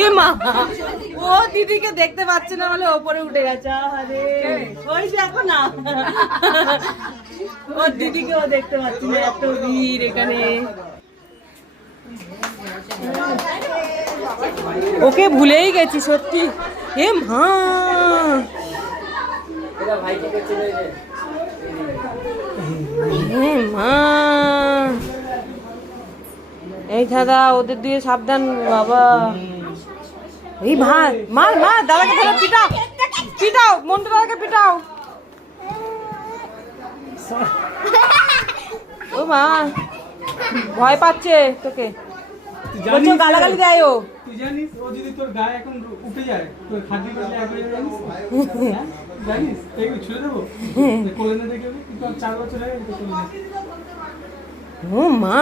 এ মা, ও দিদিকে দেখতে পাচ্ছে না বলে ওপরে উঠে গেছে। আরে ওই দেখো না, ওর দিদিকে ও দেখতে পাচ্ছে না, এত ভিড় এখানে। ওকে ভুলেই গেছি সত্যি। এ মা, মা, এই দাদা ওদের দিয়ে সাবধান বাবা। এই ভাই মার মার, দাদাকে ধরে পিটাও পিটাও, মন্টু দাদাকে পিটাও। ও মা ভয় পাচ্ছে তোকে, বলছো গালাগালি দেয় ও। তুই জানিস ও যদি তোর গায়ে এখন উঠে যায় তোর খাদ্য করলে একবার জানিস, জানিস এই ছুড়ে দেবো কোলে না দেখে তুই 4 বছর হয়ে গেছে। ও মা,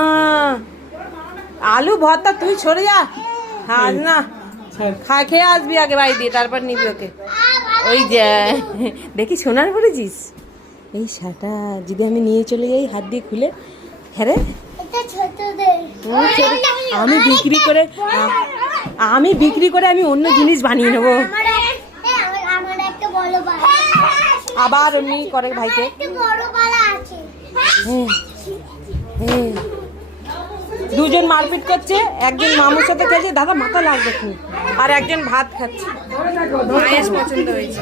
আলু ভর্তা, তুই সরে যা। হ্যাঁ না, খেয়ে আসবি আগে বাড়ি দিয়ে, তারপর নিবি ওকে। ওই যে দেখি সোনার পড়েছিস, এই শাটা যদি আমি নিয়ে চলে যাই হাত দিয়ে খুলে, হ্যাঁ রে আমি বিক্রি করে আমি অন্য জিনিস বানিয়ে নেবো। আবার এমনি করে ভাইকে। দুজন মারপিট করছে, একজন মামুর সাথে খেয়েছে, দাদা মাথা লাগবে কি, আর একজন ভাত খাচ্ছে। পছন্দ হয়েছে।